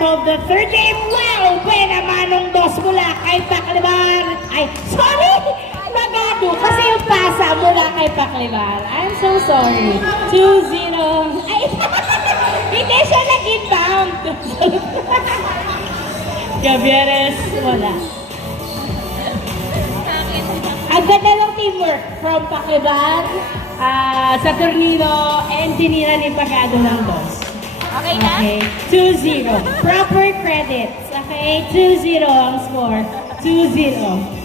of the third game. Wow! Buena manong dos mula kay Paclibar. Ay, sorry! Magado kasi yung pasa mula kay Paclibar. I'm so sorry. 2-0. Ay, hindi siya nag-inbound. Gavieres, wala. Ang ganda ng teamwork from Paclibar, Saturnino, and tinira ni Pagado ng dos. Okay na? Okay, 2-0. Proper credits. Okay, 2-0 ang score. 2-0.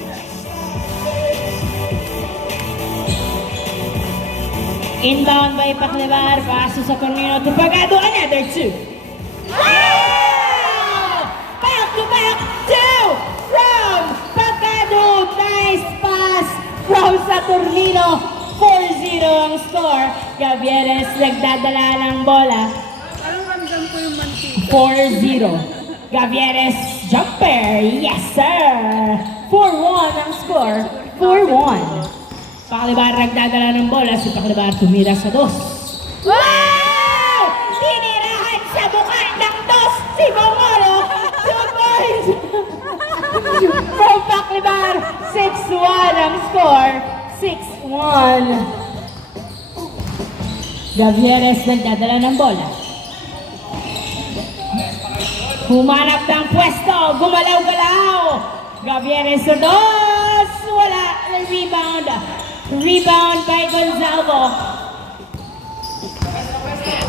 Inbound by Paclibar. Paso sa Cornino to Pagado. Another 2. Wow! Back to back 2 from Pagado. Nice pass from Saturnino. 4-0 ang score. Gavieres nagdadala ng bola. Parang ramdam ko yung mantika. 4-0. Gavieres jumper. Yes, sir. 4-1 ang score. 4-1. Paclibar nagdadala ng bola. Si Paclibar tumira sa dos. Wow! Tinirahan sa mukha ng dos si Mongolo. 2 points. From Paclibar. 6-1 ang score. 6-1. Gavieres nagdadala ng bola. Humanap ng pwesto. Gumalaw-galaw. Gavieres sa dos. Wala. Rebound. Rebound by Gonzalo.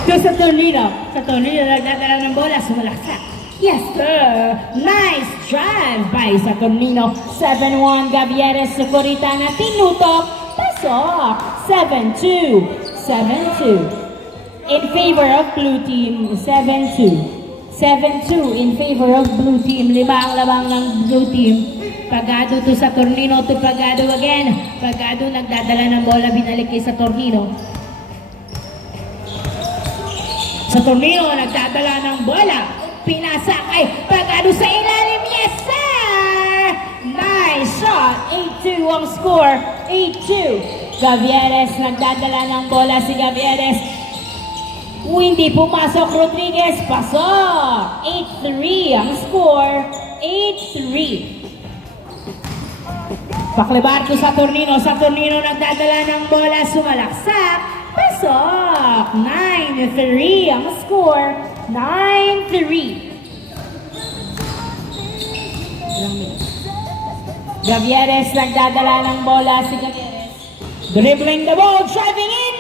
To Saturnino. Saturnino nagdadala ng bola. Sumalaksak. Yes, sir. Nice drive by Saturnino. 7-1. Gavieres sa kurita na tinutok. Pasok. 7-2. 7-2. In favor of blue team. 7-2. 7-2 in favor of blue team. 5 ang labang ng blue team. Pagado to Saturnino to Pagado again. Pagado nagdadala ng bola. Binalik kay Saturnino. Saturnino nagdadala ng bola. Pinasa kay Pagado sa ilalim. Yes, sir! Nice shot. 8-2 ang score. 8-2. Gavieres nagdadala ng bola. Si Gavieres. Hindi pumasok. Rodriguez. Pasok. 8-3 ang score. 8-3. Paclibar to Saturnino. Saturnino nagdadala ng bola. Sumalaksak. Pasok. 9-3 ang score. 9-3. Gavieres nagdadala ng bola. Si Gavieres. Dribbling the ball. Driving in.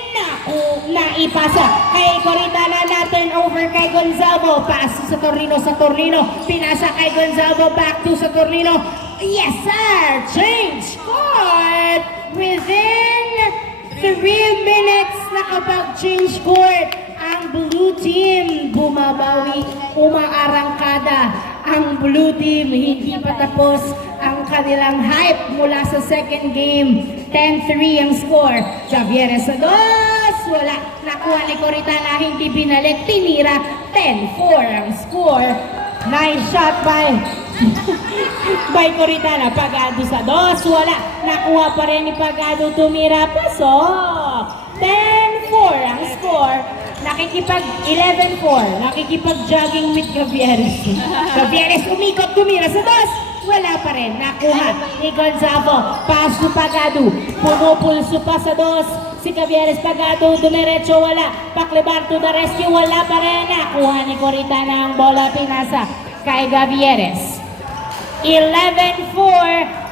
Naipasa kay Coritana natin over kay Gonzalo. Pass sa Tornino. Sa Tornino. Pinasa kay Gonzalo. Back to sa Tornino. Yes, sir! Change court! Within 3 minutes nakapag-change court ang blue team. Bumabawi, umaarangkada ang blue team. Hindi pa tapos ang kanilang hype mula sa second game. 10-3 ang score. Gavieres sa dos. Wala. Nakuha ni Coritana. Hindi binalik. Tinira. 10-4 ang score. Nice shot by Coritana. Pagado sa dos. Wala. Nakuha pa rin ni Pagado. Tumira. Pasok. 10-4 ang score. 11-4. Nakikipag-jogging with Gavieres. Gavieres umikot. Tumira sa dos. Wala pa rin. Nakuha ni Gonzalo. Pass to Pagado. Pumupulso pa sa dos. Si Gavieres. Pagado. Dumiretso. Wala. Paclibar to the rescue. Wala pa rin. Nakuha ni Coritana ang bola. Pinasa kay Gavieres. 11-4.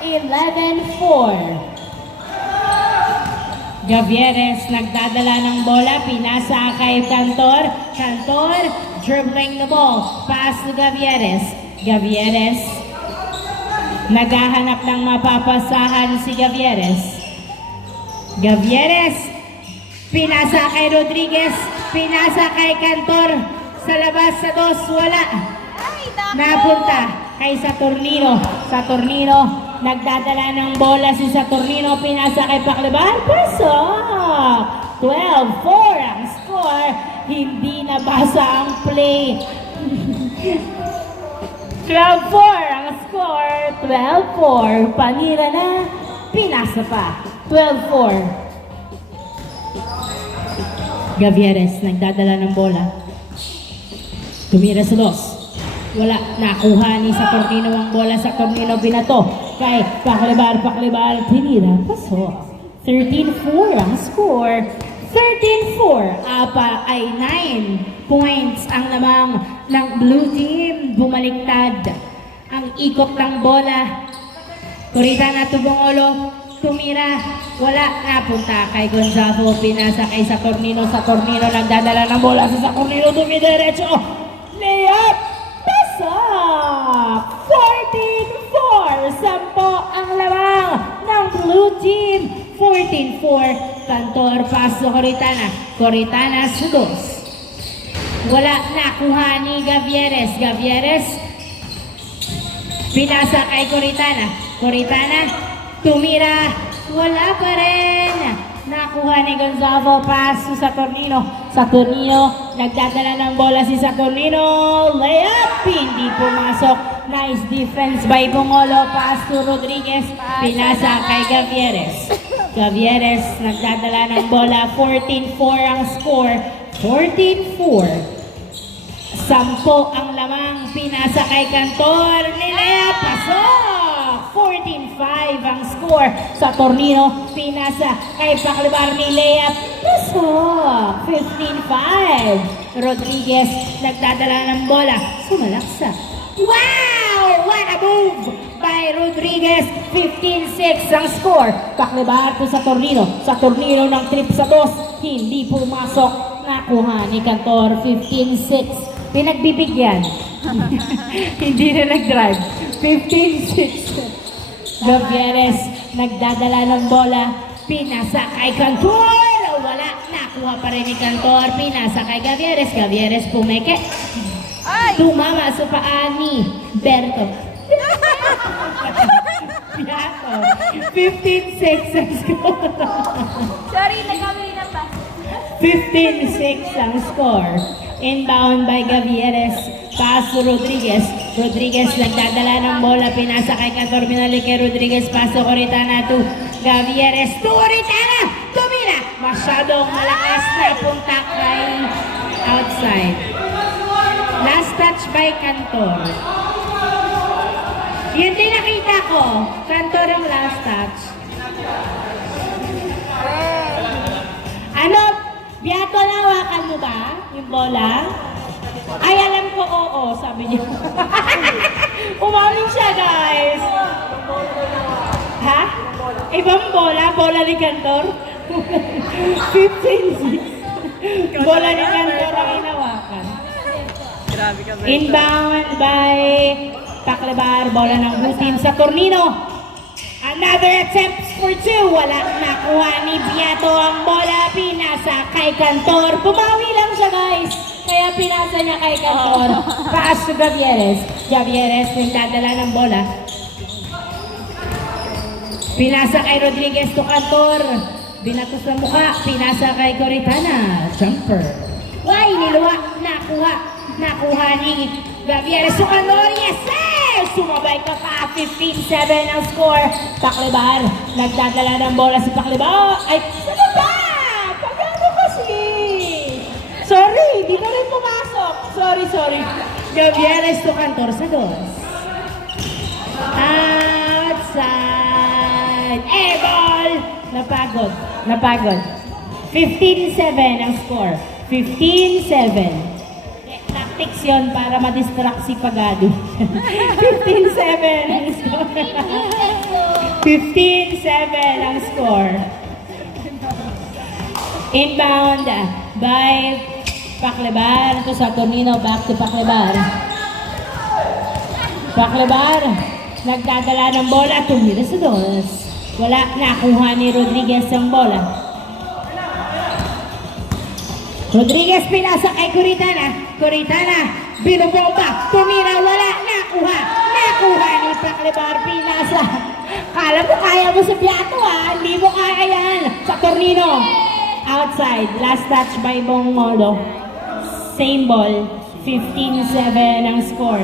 11-4. Gavieres nagdadala ng bola. Pinasa kay Cantor. Cantor dribbling the ball. Pass to Gavieres. Gavieres. Naghahanap ng mapapasahan si Gavieres. Gavieres. Pinasa kay Rodriguez. Pinasa kay Cantor. Sa labas sa dos. Wala. Napunta kay Saturnino. Saturnino. Nagdadala ng bola si Saturnino. Pinasa kay Paclibar. Pasok. 12-4 ang score. Hindi nabasa ang play. 12-4 ang score. 12-4. Panira na. Pinasa pa. 12-4. Gavieres nagdadala ng bola. Tumira sa dos. Wala, nakuha ni Saturnino ang bola. Saturnino binato kay Paklibar, tinira, paso. 13-4 ang score. 13-4, apa ay 9 points ang lamang ng blue team. Bumaliktad ang ikot ng bola. Kurita na Tubongolo, tumira, wala, napunta kay Gonzago, pinasa kay Saturnino. Saturnino nagdadala ng bola sa Saturnino, dumidiretso, layup, pasak! 14-4, 10 ang lamang ng blue team. 14-4, Cantor, paso Coritana, Coritana sudos. Wala, nakuha ni Gavieres, pinasa kay Coritana, tumira, wala pa rin. Nakuha ni Gonzago, paso sa Saturnino, nagdadala ng bola si Saturnino, layup, hindi pumasok. Nice defense by Bongolo, pass to Rodriguez, pinasa kay Gavieres, nagdadala ng bola, 14-4 ang score, 14-4. 10 ang lamang, pinasa kay Cantor, nilaya, pasok! 14-5 ang score. Saturnino, pinasa kay Paklibar, nilaya, pasok! 15-5. Rodriguez, nagdadala ng bola, sumalaksa. Wow! What a move by Rodriguez! 15-6 ang score. Paklibar to Saturnino ng trip sa dos, hindi pumasok. Nakuha ni Cantor, 15-6. Pinagbibigyan. Hindi na nag-drive. 15-6. Gavieres, nagdadala ng bola. Pinasa kay Cantor. Wala. Nakuha pa rin ni Cantor. Pinasa kay Gavieres pumeke. Tumama sa paa ni Berto. 15-6 ang score. Sorry, nagkamali na pa. 15-6 ang score. Inbound by Gavieres. Pass to Rodriguez. Rodriguez nagdadala ng bola. Pinasa kay Cantor. Binalik kay Rodriguez. Paso Coritana to Gavieres. To Coritana! Tumira! Masyadong malakas na punta kay outside. Last touch by Cantor. Yun din nakita ko. Cantor ang last touch. Ano? Biato, nawakan mo ba yung bola? Ay, alam ko, oo, sabi niya. Umaling siya, guys. Ha? Ibang bola? Bola ni Cantor? 15-6. Bola ni Cantor ang inawakan. Grabe ka ba? Inbound by Paklibar, bola ng blue team sa Saturnino. Another attempt for two. Wala, nakuha ni Biato ang bola. Pinasa kay Cantor. Bumawi lang siya, guys. Kaya pinasa niya kay Cantor. Pass to Gavieres. Gavieres nagdadala ng bola. Pinasa kay Rodriguez to Cantor. Binato sa mukha. Pinasa kay Coritana. Jumper. Why? Niluwa. Nakuha ni Gavieres to Cantor. Yes, sir! Sumabay ka pa. 15-7 ang score. Paklibar. Nagdadala ng bola si Paklibar. Ay, ano ba? Pagano kasi? Sorry, di na rin pumasok. Sorry. Gavieres to Cantor sa dos. Outside. Ball! Napagod. 15-7 ang score. 15-7. Tactics yun para ma-distract si Pagado. 15-7 ang score. 15-7 ang score. Inbound by Paklibar to Saturnino. Back to Paklibar. Paklibar, nagdadala ng bola. Tumira sa dos. Wala, nakuha ni Rodriguez ang bola. Rodriguez pinasa kay Coritana, binubomba, tumira, wala, nakuha ni Paklibar, pinasa. Kala mo kaya mo sa Biato, hindi mo kaya yan. Saturnino, outside, last touch by Bongolo. Same ball, 15-7 ang score,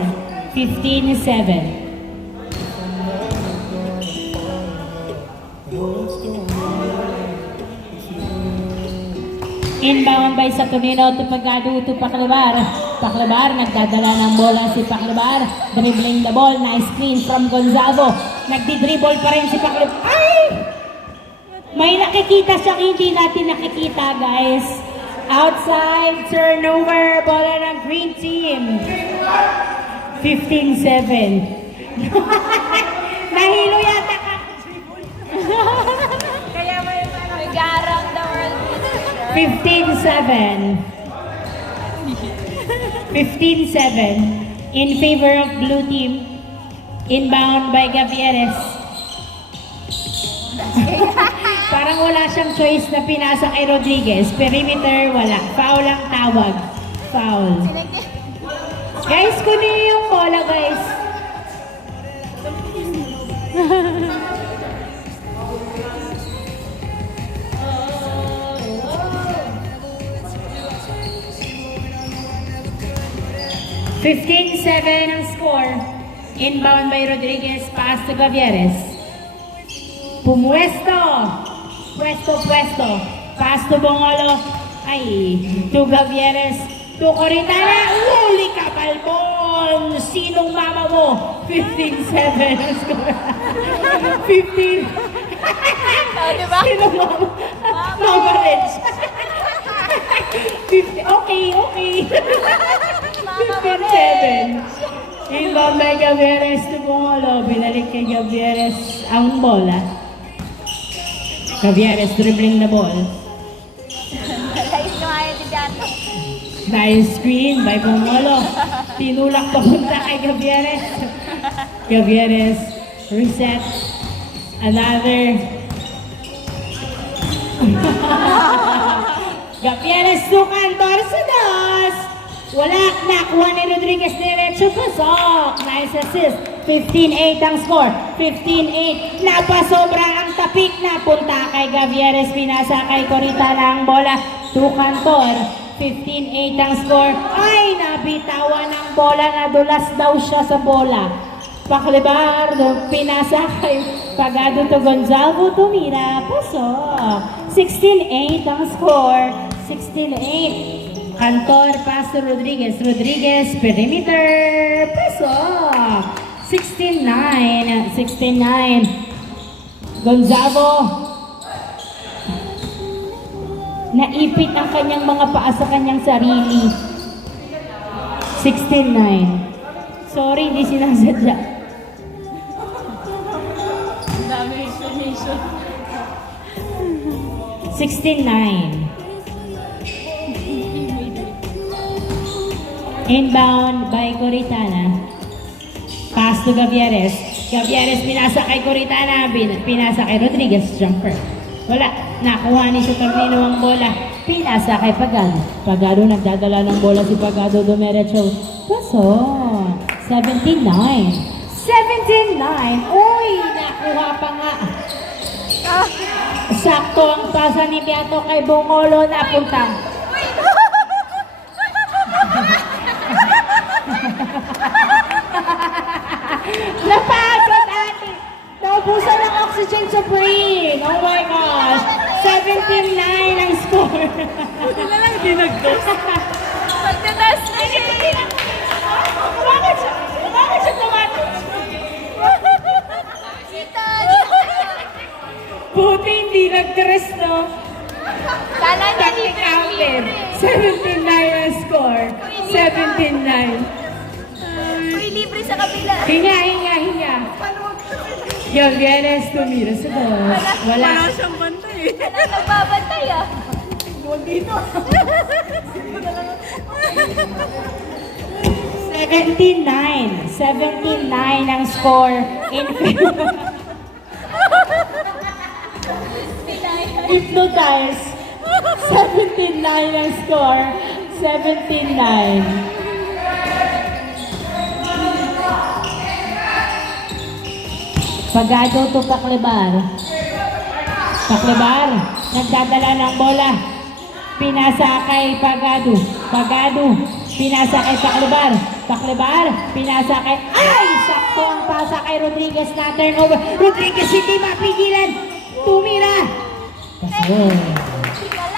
15-7. Inbound by Saturnino to Pagado to Paklibar. Paclabar, nagdadala ng bola si Paclabar. Dribbling the ball, nice screen from Gonzago. Nagdi-dribble pa rin si Paclabar. Ay! May nakikita siyang hindi natin nakikita, guys. Outside turnover, bola ng green team. 15-7. Nahilo yata ka. Kaya may nag-around the world. 15-7. 15-7 in favor of blue team. Inbound by Gavieres. Parang wala siyang choice na pinasa kay Rodriguez. Perimeter, wala. Foul ang tawag. Foul. Guys, kunin niyo yung bola, guys. (15-7) ang score. Inbound by Rodriguez, pass to Gavieres. Pumuesto. Pwesto. Pass to Bongolo. Ay, to Gavieres. To Coritana. Uli ka, Balbon. Sinong mama mo? 15-7 ang score. 15. Diba? Sinong mama? Mama Rich. 50. Okay. 15-7. Inbound by Gavieres to Bongolo. Binalik kay Gavieres ang bola. Gavieres dribbling the ball. Guys, kumain si Jato. Nice screen by Bongolo. Tinulak papunta kay Gavieres. Gavieres reset. Another. Gavieres to Cantor sa dos. Wala, nakuha ni Rodriguez diretso pasok. Nice assist. 15-8 ang score. 15-8. Napasobra ang tapik na punta kay Gavieres. Pinasa kay Coritana ang bola. To Cantor. 15-8 ang score. Ay, nabitawan ang bola. Nadulas daw siya sa bola. Paclabar, pinasa kay Pagado to Gonzago. Tumira. Pasok. 16-8 ang score. 16-8. Cantor, pass to Rodriguez. Rodriguez, perimeter. Pasok. 16-9. Gonzago. Naipit ang kanyang mga paa sa kanyang sarili. 16-9. Sorry, hindi sinasadya. Dami explanation. 16-9. Inbound by Coritana. Pass to Gavieres. Gavieres pinasa kay Coritana. Pinasa kay Rodriguez. Jumper. Wala. Nakuha ni sa Tornino ang bola. Pinasa kay Pagado. Pagado nagdadala ng bola si Pagado dumiretso. Paso. 17-9. 17-9. Uy! Nakuha pa nga. Sakto ang pasa ni Beato kay Bongolo. Napunta. Napasok ate! Naubusan ng oxygen sa brain! Oh my gosh! 17-9 ang score! Buti na lang dinagdos. Magdadas na siya. Bakit siya tumato? Buti hindi nag-dress, no? Sana niya Counter. 17-9 ang score. 17-9. Uy, libre sa kabila. Hinga. Gavieres tumira sa dos. Wala. siyang bantay. Wala nagbabantay ah. Huwag dito. 17-9 ang score in favor. Hypnotize. 17-9 ang score. 17-9. Pagado to Paclabar. Paclabar, nagdadala ng bola. Pinasa kay Pagado. Pagado, pinasa kay Paclabar. Paclabar, pinasa kay... Ay! Sakto ang pasa kay Rodriguez na turnover. Rodriguez hindi mapigilan. Tumira. Paso.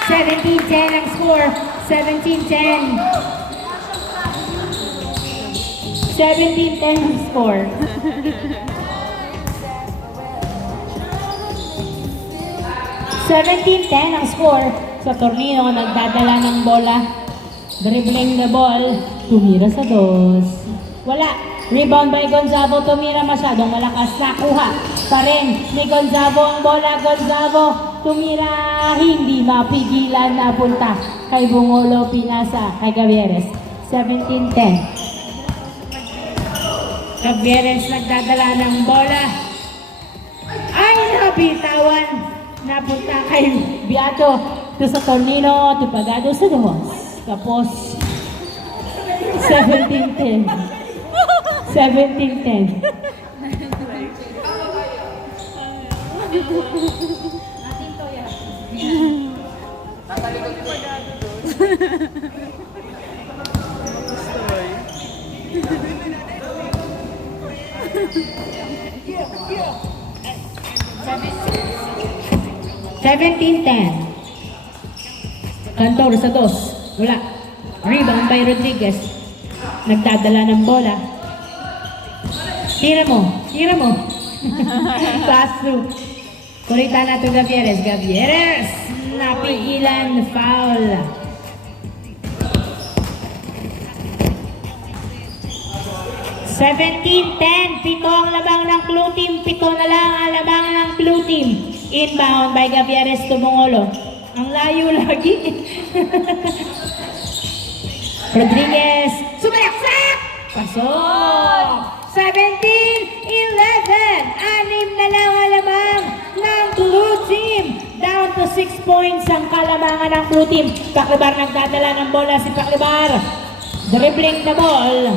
17-10 ang score. 17-10. 17-10 ang score. 17-10 ang score. Sa Tornino, nagdadala ng bola. Dribbling the ball. Tumira sa dos. Wala. Rebound by Gonzalo. Tumira masyadong malakas. Nakuha pa rin ni Gonzalo ang bola. Gonzalo tumira. Hindi mapigilan. Napunta kay Bungolo. Pinasa kay Gavieres. 17-10. Gavieres nagdadala ng bola. Ay, nabitawan. Napunta kay Beato. Ito sa Tornino. Tipagado sa dos. Tapos, 17-10. 17-10. Cantor sa dos. Wala. Rebound by Rodriguez. Nagdadala ng bola. Tira mo. Tira mo. Pass through. Kurita na ito Gavieres. Gavieres! Napigilan. Foul. Pito ang labang ng blue team. 7 na lang ang labang ng blue team. Inbound by Gavieres to Bungolo. Ang layo lagi. Rodriguez. Sumalaksak! Pasok! 17-11. 6 na lang ang labang ng blue team. Down to 6 points ang kalamangan ng blue team. Paklibar nagdadala ng bola si Paklibar. Dribbling the ball.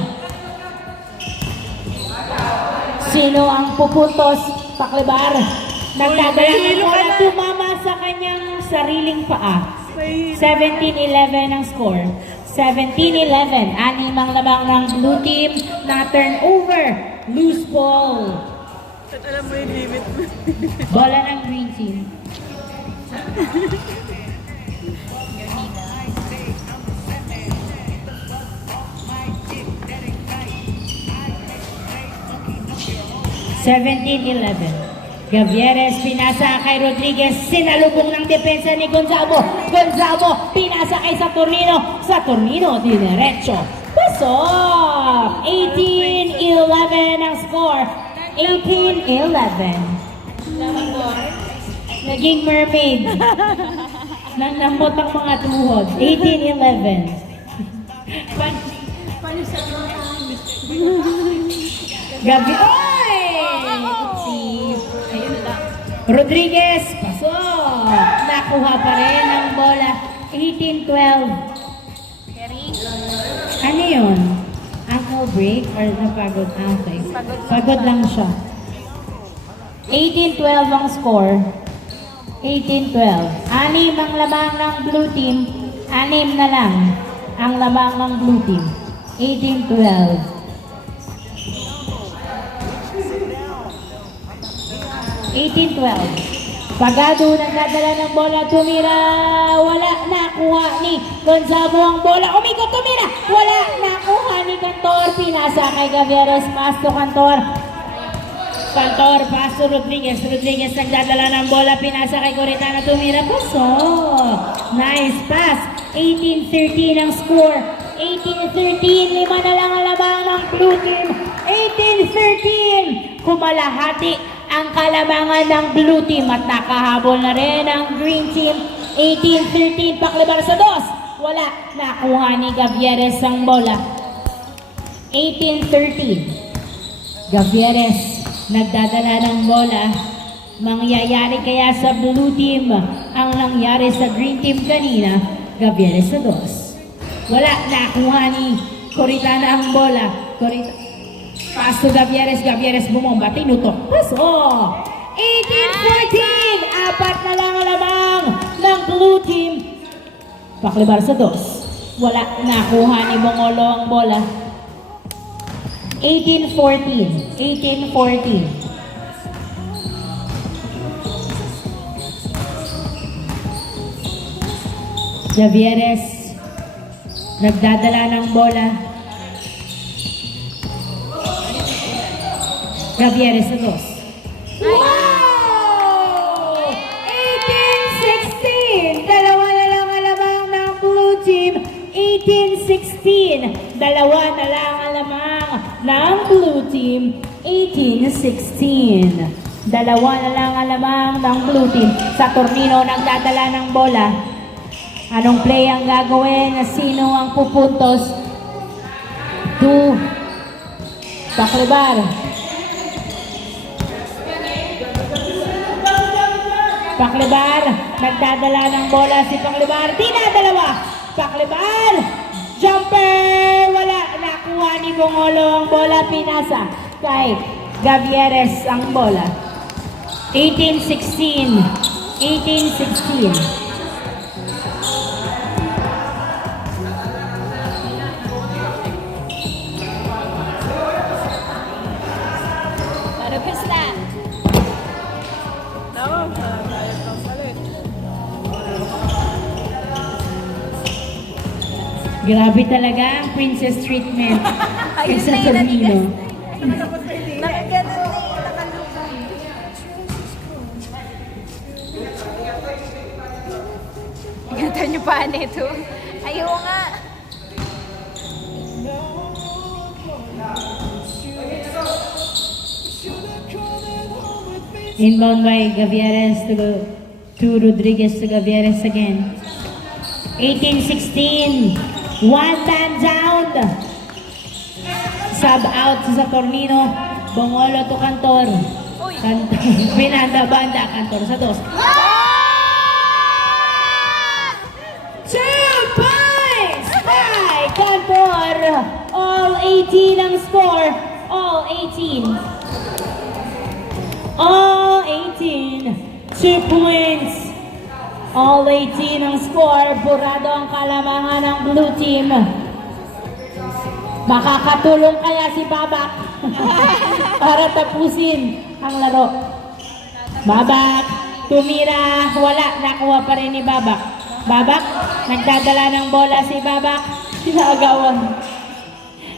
Sino ang pupuntos? Paklibar. Nagdadala ng bola. Tumama sa kanyang sariling paa. 17-11 ang score. 17-11. 6 ang labang ng blue team na turnover. Loose ball. At alam mo yung limit mo. Bola ng green team. Gavieres pinasa kay Rodriguez, sinalubong ng depensa ni Gonzalo. Gonzalo pinasa kay Saturnino. Saturnino dinerecho. Pasok! 18-11 ang score. 18-11. Naging mermaid. Nang namot ang mga tuhod. 18-11. Gabi. Oy! Oopsie. Ayun lang. Rodriguez, pasok. Nakuha pa rin ang bola. 18-12. Ano yun? Ankle break or napagod? Okay. Pagod lang siya. 18-12 ang score. 18-12. 6 ang lamang ng blue team. 6 na lang ang lamang ng blue team. 18-12. 18-12. Pagado nagdadala ng bola, tumira, wala, nakuha ni Gonzalo ang bola, umikot, tumira, wala, nakuha ni Cantor, pinasa kay Gavieres, pass to Cantor. Cantor, pass to Rodriguez, Rodriguez nagdadala ng bola, pinasa kay Coritana, tumira, pasok. Nice pass, 18-13 ang score, 18-13, 5 na lang ang labang ng blue team, 18-13, kumalahati ang kalamangan ng blue team at nakahabol na rin ang green team. 18-13, Paklibar sa dos. Wala, nakuha ni Gavieres ang bola. 18-13. Gavieres nagdadala ng bola. Mangyayari kaya sa blue team ang nangyari sa green team kanina. Gavieres sa dos. Wala, nakuha ni Coritana ang bola. Pass to Gavieres, Gavieres bumomba, tinutok, pasok! 18-14, 4 na lang ang lamang ng blue team. Paklibar sa dos. Wala, nakuha ni Bongolo ang bola. 18-14, 18-14. Gavieres nagdadala ng bola. Gavieres sa dos. Wow! 18-16! Dalawa na lang alamang ng blue team. 18-16. Dalawa na lang alamang ng blue team. 18-16. Dalawa na lang alamang ng blue team. Sa tornino nagdadala ng bola. Anong play ang gagawin? Sino ang pupuntos? 2. Paklibar. Paklibar. Nagdadala ng bola si Paklibar. Dinadalawa. Paklibar. Jumper. Wala. Nakuha ni Bongolo ang bola. Pinasa kay Gavieres ang bola. 18-16. 18-16. Marupis na. Tama, tayo pang palit. Grabe talaga ang princess treatment kay sa tornino. Nakaganon na eh. Nakalupa. Ingatan niyo pa nito. Ayaw nga. Inbound by Gavieres to Rodriguez to Gavieres again. 18-16. One man down. Sub out sa Saturnino. Bongolo to Cantor. Cantor. Pinanda banda Cantor sa dos. 2 points by Cantor. All 18 ang score. All 18. All 18, 2 points. All 18 ang score. Burado ang kalamangan ng blue team. Makakatulong kaya si Babak para tapusin ang laro. Babak, tumira, wala. Nakuha pa rin ni Babak. Babak, nagdadala ng bola si Babak.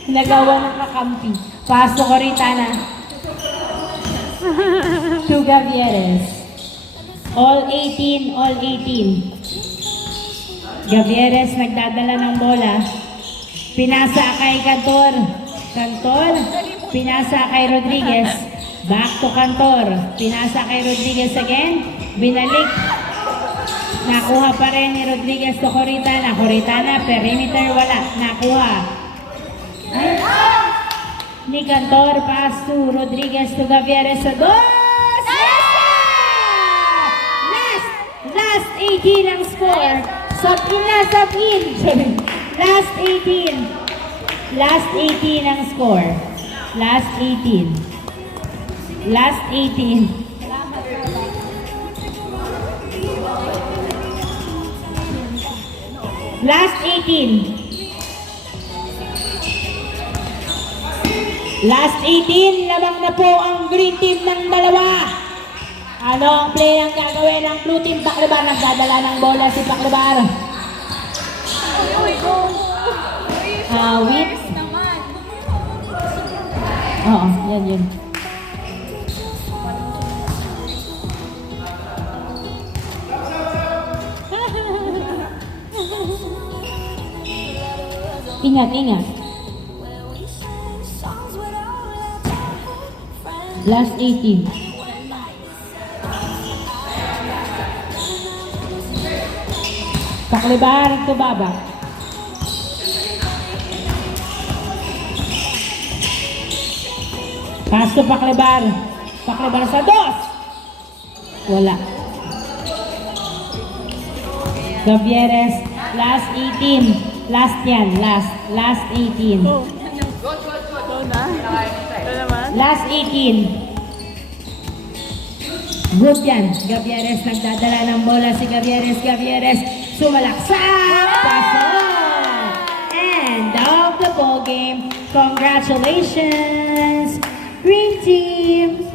Nagawan ng kakampi. Paso ko Ritana. To Gavieres. All 18, all 18. Gavieres nagdadala ng bola. Pinasa kay Cantor. Cantor, pinasa kay Rodriguez. Back to Cantor. Pinasa kay Rodriguez again. Binalik. Nakuha pa rin ni Rodriguez to Coritana. Coritana, perimeter, wala. Nakuha. Ni Cantor, pass to Rodriguez to Gavieres sa dos. Last 18 ang score. Sub in na, sub in. Last 18. Last 18 ang score. Last 18. Last 18. Last 18. Last 18, lamang na po ang green team ng dalawa. Ano ang play ang gagawin ng blue team? Paklibar, nagdadala ng bola si Paklibar. Whip. Naman. Oo, yan. Ingat. Last 18. Paklibar to Babak. Pass to Paklibar. Paklibar sa dos. Wala. Gavieres. Last 18. Last yan. Last 18. Go na. Ito naman. Last 18. Good yan. Gavieres nagdadala ng bola si Gavieres. Sumalaksak! Pasok! End of the ball game. Congratulations, Green Team!